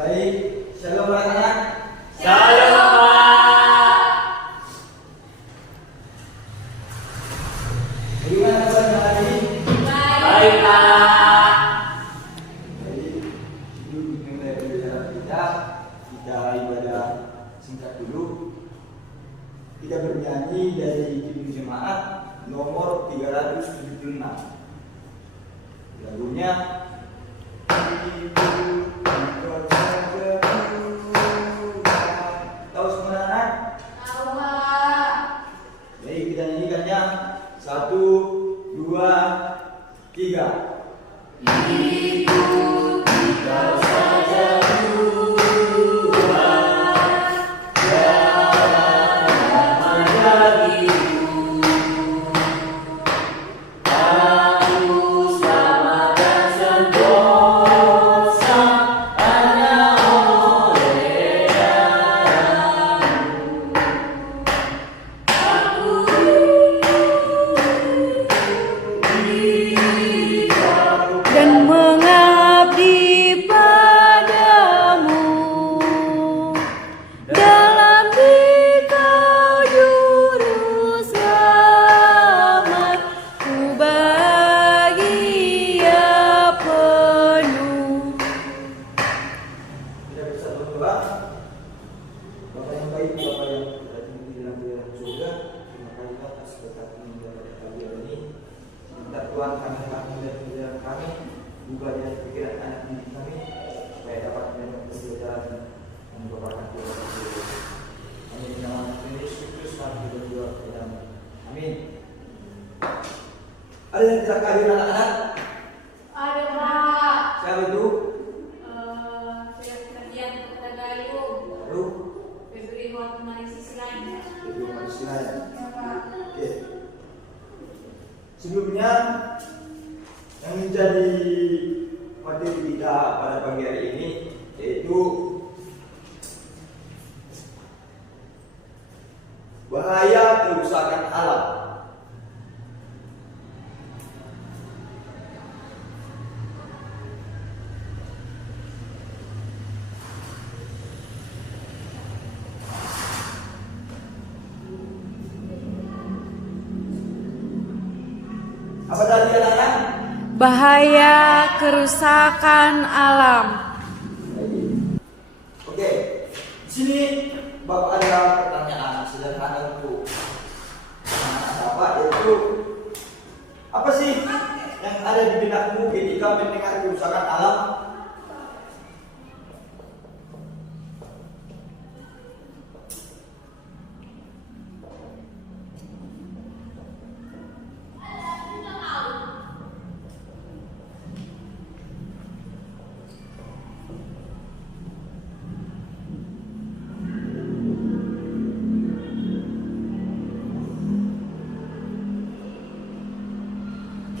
Baik, shalom anak-anak. Shalom, Pak. Bagaimana kabarnya hari ini? Baik, Pak. Baik, dulu mulai belajar kita ibadah singkat dulu. Kita bernyanyi dari Kidung Jemaat nomor 376. Lagunya tahu semua anak? Tahu, Pak. Baik, kita nyanyikannya. 1, 2, 3. Hidup kau saja Tuhan, jangan menjadiku. Aku selamatkan sentosa hanya oleh darah-Mu. Aku dan mengabdi padamu dalam Dikau juru selamat, ku bahagia penuh. Kita bisa berdoa. Bapak yang baik, Bapak yang tinggi di dalam surga, terima kasih atas berkat ini pada pagi hari ini. Minta Tuhan kami dan pikiran kami, buka dan pikiran anak didik kami, supaya dapat mendapat kesejahteraan dan berbakat Tuhan. Amin. Dalam nama Tuhan Yesus Kristus kami berdoa kepada-Mu. Amin. Ada yang tidak hadir anak-anak? Ada, Pak. Siapa itu? Ferdian Kota Gayung, Lalu, Febri Hot Malaysia lain. itu Malaysia. Ya, Pak. Oke. Sebelumnya yang menjadi materi kita pada pagi hari ini yaitu bahaya kerusakan alam. Apa tadi anak-anak? Bahaya kerusakan alam. Oke, di sini Bapak ada pertanyaan sederhana untuk anak Bapak, yaitu apa sih yang ada di benakmu ketika mendengar kerusakan alam?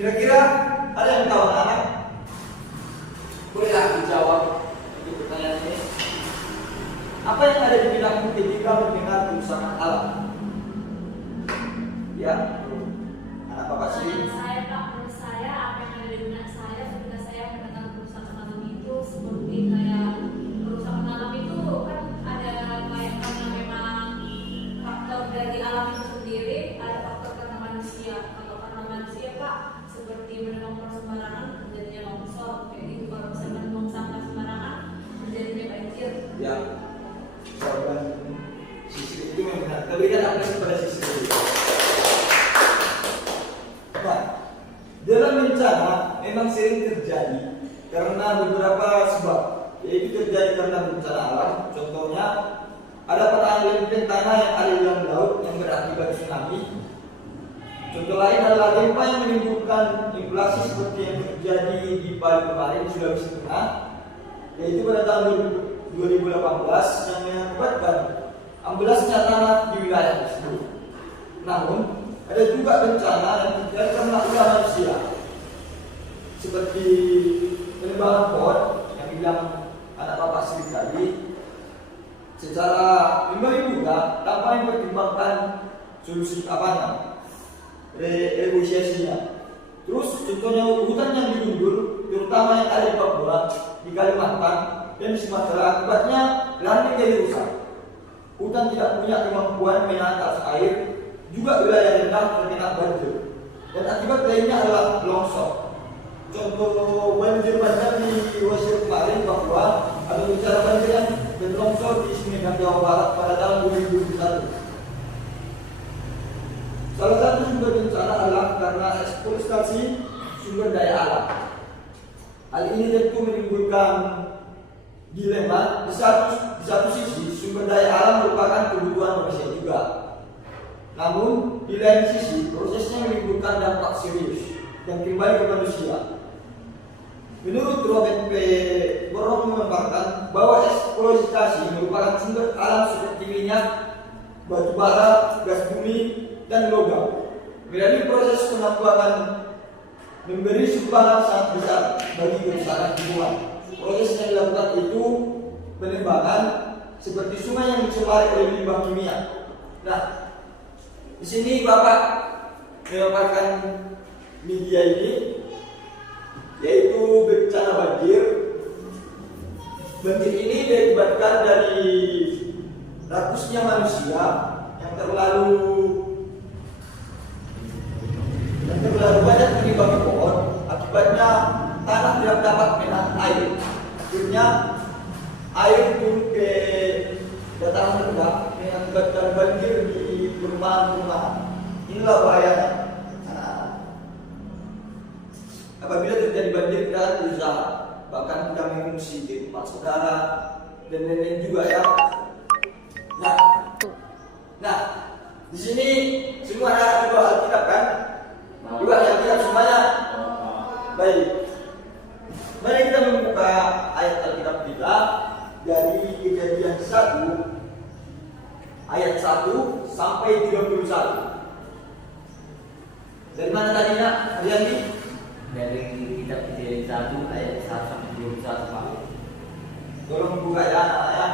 Kira-kira ada yang tahu anak? Bolehlah dijawab untuk pertanyaan ini. Apa yang ada di benakmu ketika mendengar kerusakan alam? Ya, anak Bapak sendiri. Saya, Pak, menurut saya apa yang ada di benak saya ketika saya mendengar kerusakan alam itu seperti kayak kerusakan alam itu kan ada kayak karena memang faktor dari alam itu sendiri, ada faktor karena manusia. Kalau karena manusia, Pak, seperti menongkrong sembarangan terjadinya longsor, kayak gitu. Kalau misalkan buang sampah sembarangan terjadinya banjir. Ya, jawaban sisi itu memang benar. Kita berikan apresiasi pada sisi itu. Nah, dalam bencana memang sering terjadi karena beberapa sebab, yaitu terjadi karena bencana alam. Contohnya, ada patahan lempeng tanah yang ada di dalam laut yang berakibat tsunami. Contoh lain adalah gempa yang menimbulkan inflasi seperti yang terjadi di Bali kemarin di Sulawesi Tengah, yaitu pada tahun 2018 yang mengakibatkan amblasnya tanah di wilayah tersebut. Namun, ada juga bencana yang terjadi karena ulah manusia, seperti penebangan pohon yang bilang anak Bapak sendiri tadi, secara memberi tanpa mempertimbangkan solusi apanya, negosiasinya. Terus contohnya hutan yang digundul, terutama yang ada di Papua, di Kalimantan, dan di Sumatera. Akibatnya lahan menjadi rusak. Hutan tidak punya kemampuan menahan arus air, juga wilayah rendah terkena banjir. Dan akibat lainnya adalah longsor. Contoh banjir bandang di Ruasir kemarin bahwa ada bencana banjir dan longsor di Sumedang, Jawa Barat pada tahun 2021. Salah satu sumber bencana alam karena eksploitasi sumber daya alam. Hal ini tentu menimbulkan dilema. Di satu sisi sumber daya alam merupakan kebutuhan manusia juga. Namun di lain sisi prosesnya menimbulkan dampak serius dan kembali ke manusia. Menurut Robert P. Borong mengembangkan bahwa eksploitasi merupakan sumber alam seperti minyak, batu bara, gas bumi, dan logam. Melalui proses penambangan memberi sumbangan sangat besar bagi kerusakan lingkungan. Proses yang dilakukan itu penembangan seperti sungai yang dicemari oleh limbah kimia. Nah, di sini Bapak memaparkan media ini, yaitu bencana banjir. Banjir ini diakibatkan dari rakusnya manusia yang terlalu banyak menimbangi pohon. Akibatnya tanah tidak dapat menahan air. Akhirnya air turun ke dataran rendah mengakibatkan banjir di perumahan-perumahan. Inilah bahayanya. Apabila terjadi banjir kita berusaha, bahkan kita mengungsi di tempat saudara dan lain-lain juga ya. Nah, di sini semua ada dua Alkitab kan? Dua Alkitab semuanya. Baik. Mari kita membuka ayat Alkitab kita dari Kejadian 1 ayat 1 sampai 31. Dari mana tadinya? Ariandi? Dari kitab Kejadian 1 ayat 1 sampai 21, Pak. Tolong buka ya anak-anak ya.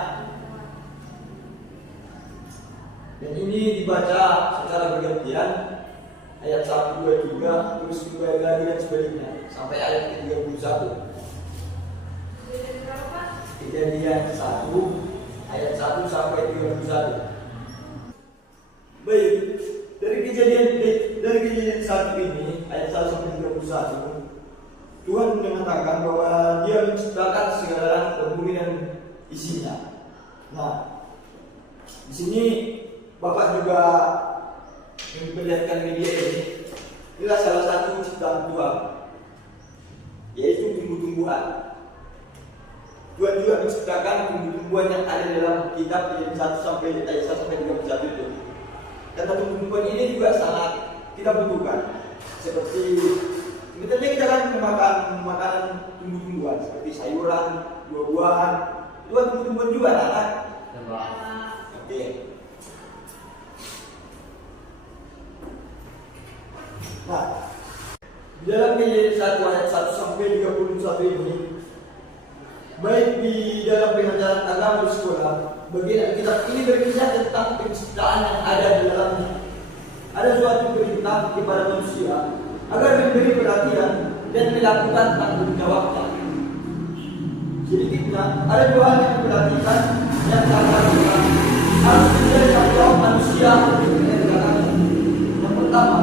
Dan ini dibaca secara bergantian, ayat 1, 2, 3, terus kembali lagi dan sebaliknya sampai ayat ke-31. Kejadian 1 ayat 1 sampai 31. Baik, dari kejadian 1 ini ayat 1 sampai 31, Tuhan mengatakan bahwa Dia menciptakan segala bumi dan isinya. Nah, di sini Bapak juga memperlihatkan media ini. Inilah salah satu ciptaan Tuhan, yaitu tumbuh-tumbuhan. Tuhan juga menciptakan tumbuh-tumbuhan yang ada dalam kitab Kejadian 1 sampai ayat 1 sampai 31 itu. Dan tumbuh-tumbuhan ini juga sangat kita butuhkan. Seperti sebetulnya kita kan memakan makanan tumbuh-tumbuhan seperti sayuran, buah-buahan. Itu kan tumbuh-tumbuhan juga kan? Oke. Nah, di dalam Kejadian 1 ayat 1 sampai 31 ini, baik di dalam pengajaran agama di sekolah, bagian kitab ini berkisah tentang penciptaan yang ada di dalamnya. Ada suatu perintah kepada manusia agar memberi perhatian dan melakukan tanggung jawabnya. Sedikitnya ada dua hal yang diperhatikan yang dilakukan harus menjadi tanggung jawab manusia untuk mengerjakannya. Yang pertama,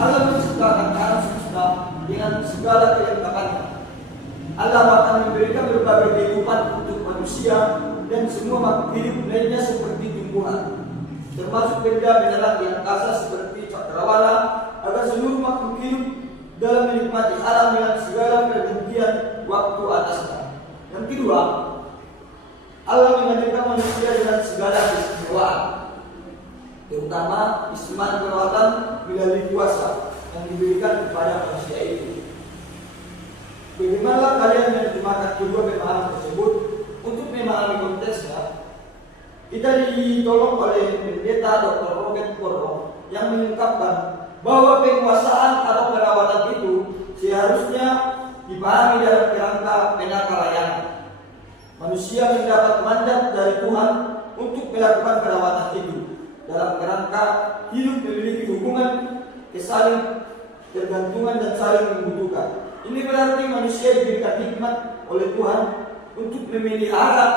Allah menciptakan alam semesta dengan segala kelengkapannya. Allah akan memberikan berbagai kehidupan untuk manusia dan semua makhluk hidup lainnya seperti tumbuhan, termasuk benda menyerang di angkasa seperti cakrawala, agar seluruh makhluk hidup dalam menikmati alam dengan segala perhentian waktu atasnya. Yang kedua, Allah menghadirkan manusia dengan segala keistimewaan, terutama istimewaan perawatan melalui kuasa yang diberikan kepada manusia itu. Bagaimana kalian menerjemahkan kedua pemahaman tersebut? Untuk memahami konteksnya, kita ditolong oleh pendeta Dr. Robert Borong yang mengungkapkan bahwa penguasaan atau perawatan itu seharusnya dipahami dalam kerangka penata layanan. Manusia mendapat mandat dari Tuhan untuk melakukan perawatan itu dalam kerangka hidup memiliki hubungan kesaling tergantungan dan saling membutuhkan. Ini berarti manusia diberikan hikmat oleh Tuhan untuk memelihara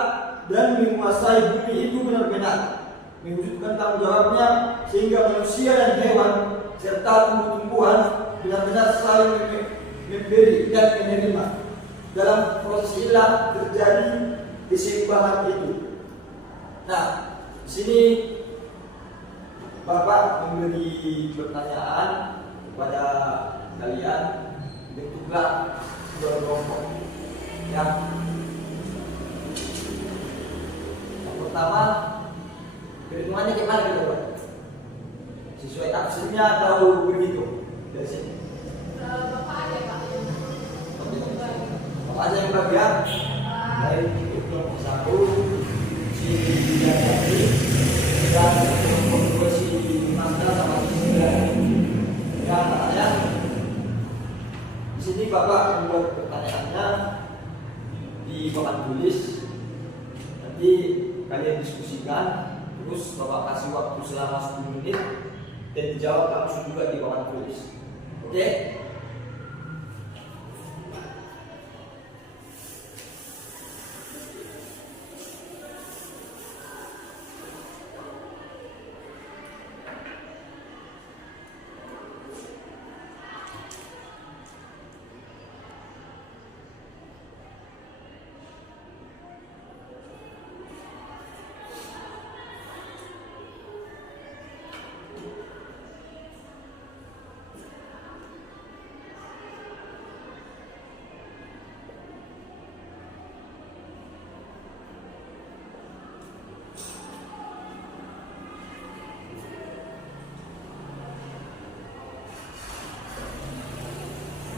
dan menguasai bumi itu benar-benar, mewujudkan tanggung jawabnya sehingga manusia dan hewan serta tumbuh-tumbuhan benar-benar saling memberi dan menerima. Dalam proses inilah terjadi keseimbangan itu. Nah, di sini Bapak memberi pertanyaan kepada kalian, bentuklah sebuah kelompok. Ya. Yang pertama, perhitungannya gimana gitu Pak? Sesuai tafsirnya atau begitu? Dari sini. Bapak aja Pak. Bapak aja yang bagian. Dari kelompok 1 si Jati dan kelompok 2 si Mazda sama si Sembilan. Ya, katanya di sini Bapak membuat pertanyaannya di papan tulis. Nanti kalian diskusikan, terus Bapak kasih waktu selama 10 menit dan dijawab langsung juga di papan tulis. Oke?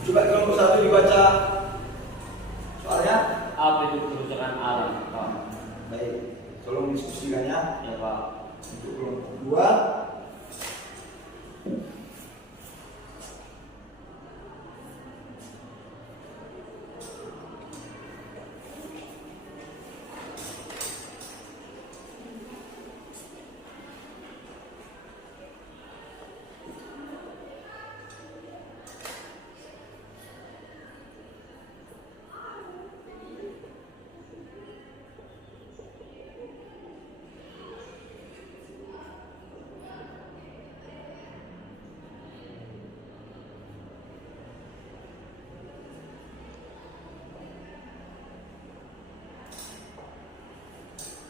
Coba kelompok 1 dibaca soalnya. Apa itu kerusakan alam, Pak? Baik, tolong diskusikannya. Ya Pak. Untuk kelompok 2,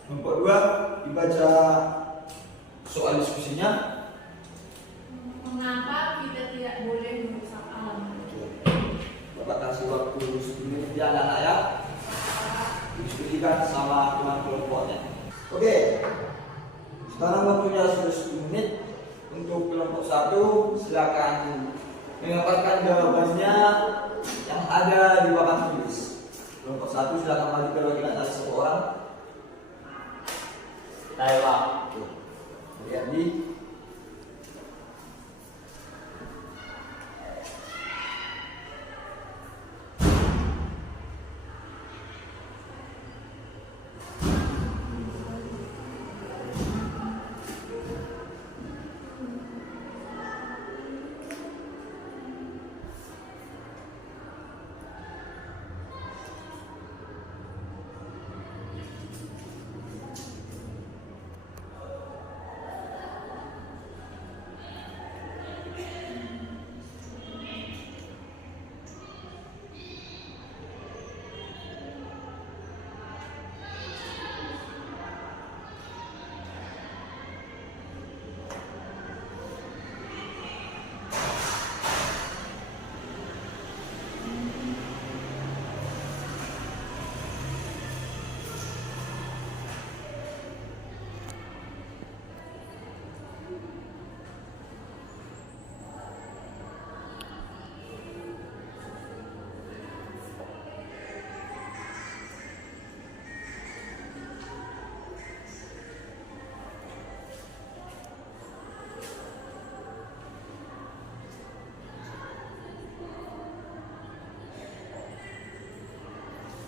kelompok 2 dibaca soal diskusinya. Mengapa kita tidak boleh merusak alam? Bapak kasih waktu 10 menit ya anak ya. Diskusikan sama teman kelompoknya. Oke. Sekarang waktunya sudah 10 menit. Untuk kelompok 1 silakan mengaparkan jawabannya yang ada di papan tulis. Kelompok 1 silakan maju ke bagian atas seorang. Saya Pak. Lihat di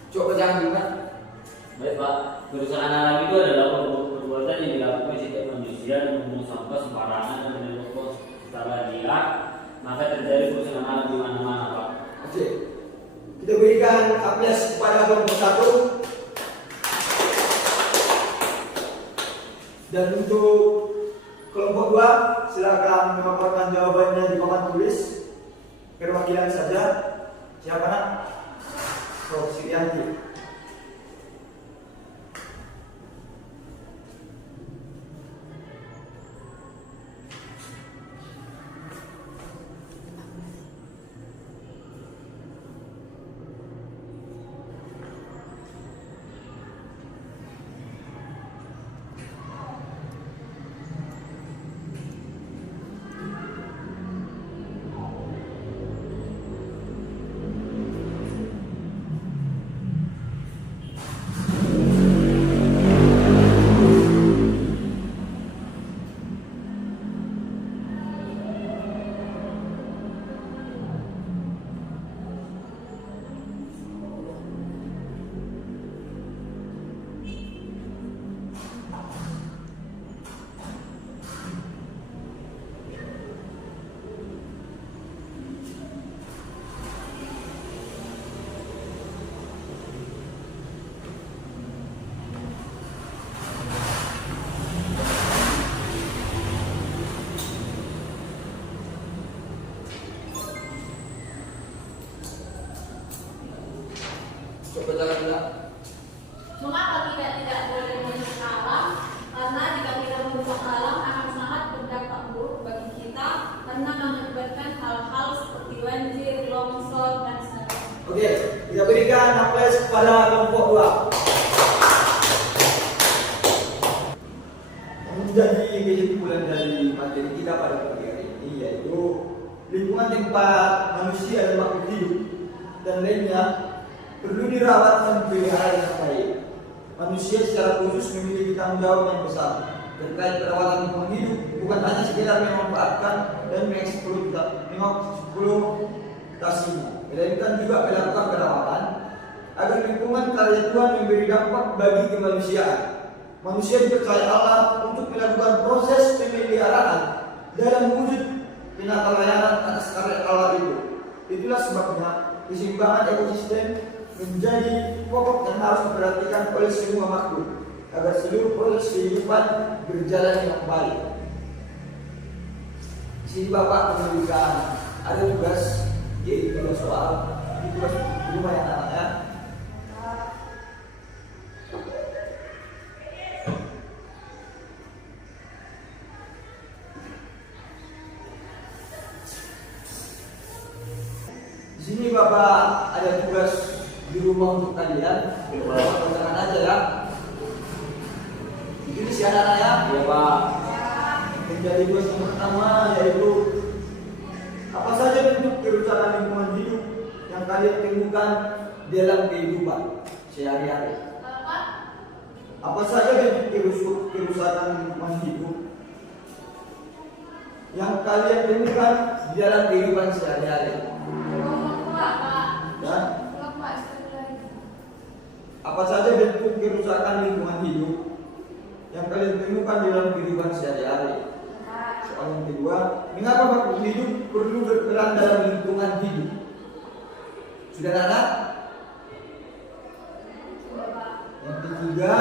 coba jangan juga. Baik Pak, kerusakan alam itu adalah perbuatan yang dilakukan setiap manusia dan membuang sampah sembarangan dan menyebabkan secara tidak, maka terjadi kerusakan alam di mana-mana Pak. Oke. Kita berikan apresiasi kepada kelompok 1 Dan untuk kelompok 2, silakan memaparkan jawabannya di papan tulis. Perwakilan saja. Siapa nak? Prof. Sirianti. Coba jalan dulu. Mengapa tidak boleh merusak alam? Karena jika kita merusak alam akan sangat berdampak buruk bagi kita karena mengakibatkan hal-hal seperti banjir, longsor, dan sebagainya. Oke, kita berikan aplaus kepada kelompok 2. Menjadi kesimpulan dari materi kita pada pagi hari ini yaitu lingkungan tempat manusia dan makhluk hidup dan lainnya perlu dirawat dan dipelihara dengan baik. Manusia secara khusus memiliki tanggung jawab yang besar terkait perawatan lingkungan hidup, bukan hanya sekedar memanfaatkan dan mengeksploitasinya, melainkan juga melakukan perawatan agar lingkungan karya Tuhan memberi dampak bagi kemanusiaan. Manusia dipercaya Allah untuk melakukan proses pemeliharaan dalam wujud penata layanan atas karya Allah itu. Itulah sebabnya keseimbangan ekosistem menjadi pokok yang harus diperhatikan oleh semua makhluk agar seluruh proses kehidupan berjalan dengan baik. Di sini Bapak memberikan ada tugas, yaitu 3 soal. Ini tugas rumah yang anak-anak. Di sini Bapak ada tugas di rumah untuk kalian. Bapak aja ya. Ini si anak-anak ya. Ya Pak. Menjadi tugas yang pertama yaitu apa saja bentuk kerusakan lingkungan hidup yang kalian temukan dalam kehidupan sehari-hari. Apa saja bentuk kerusakan lingkungan hidup yang kalian temukan di dalam kehidupan sehari-hari. Dan apa saja bentuk kerusakan lingkungan hidup yang kalian temukan di dalam kehidupan sehari-hari. Soal yang kedua, mengapa makhluk hidup perlu berperan dalam lingkungan hidup? Sudah anak? Yang ketiga,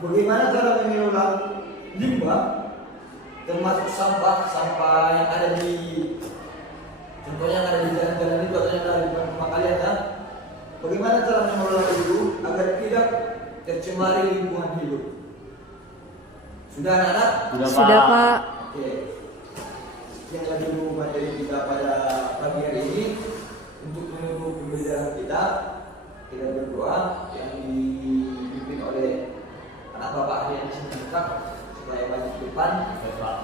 bagaimana cara mengelola limbah termasuk sampah yang ada di contohnya yang ada di jalan-jalan itu atau yang ada di rumah kalian ya? Bagaimana cara mengelola itu agar tidak tercemari lingkungan hidup? Sudah anak-anak? Sudah Pak. Oke. Sekian lagi dulu materi kita pada pagi hari ini. Untuk menutup pembelajaran kita berdoa yang dipimpin oleh anak bapak yang di sini dekat supaya maju ke depan. Ya Pak.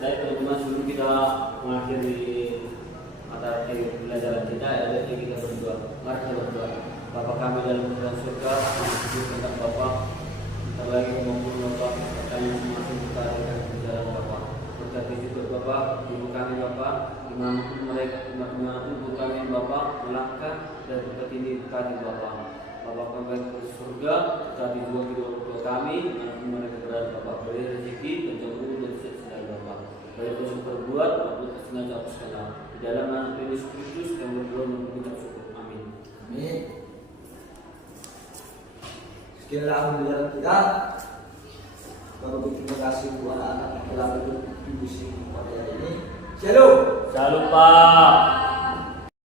Baik teman-teman, sebelum kita mengakhiri materi pembelajaran kita, ada yang kita berdoa. Mari kita berdoa. Bapa kami dalam kerajaan surga, kami tentang Bapak. Kita lagi mengumpul Bapak, kami semakin berkarya di jalan Bapak. Berkati juga Bapak, ibu kami Bapak, dimanapun mereka, dimanapun ibu kami Bapak melangkah dan berkati ini berkati Bapak. Bapak kami ke surga, berkati juga kedua orang tua kami, dimanapun mereka berada Bapak, beri rezeki dan jauh dan sesuai Bapak. Baik dosa berbuat maupun sengaja hapuskanlah. Di dalam nama Yesus Kristus yang berdoa mengucap syukur. Amin. Amin. Sekian pembelajaran kita. Kalau terima kasih buat anak laki-laki itu ibu sih pada hari ini. Shalom. Jangan lupa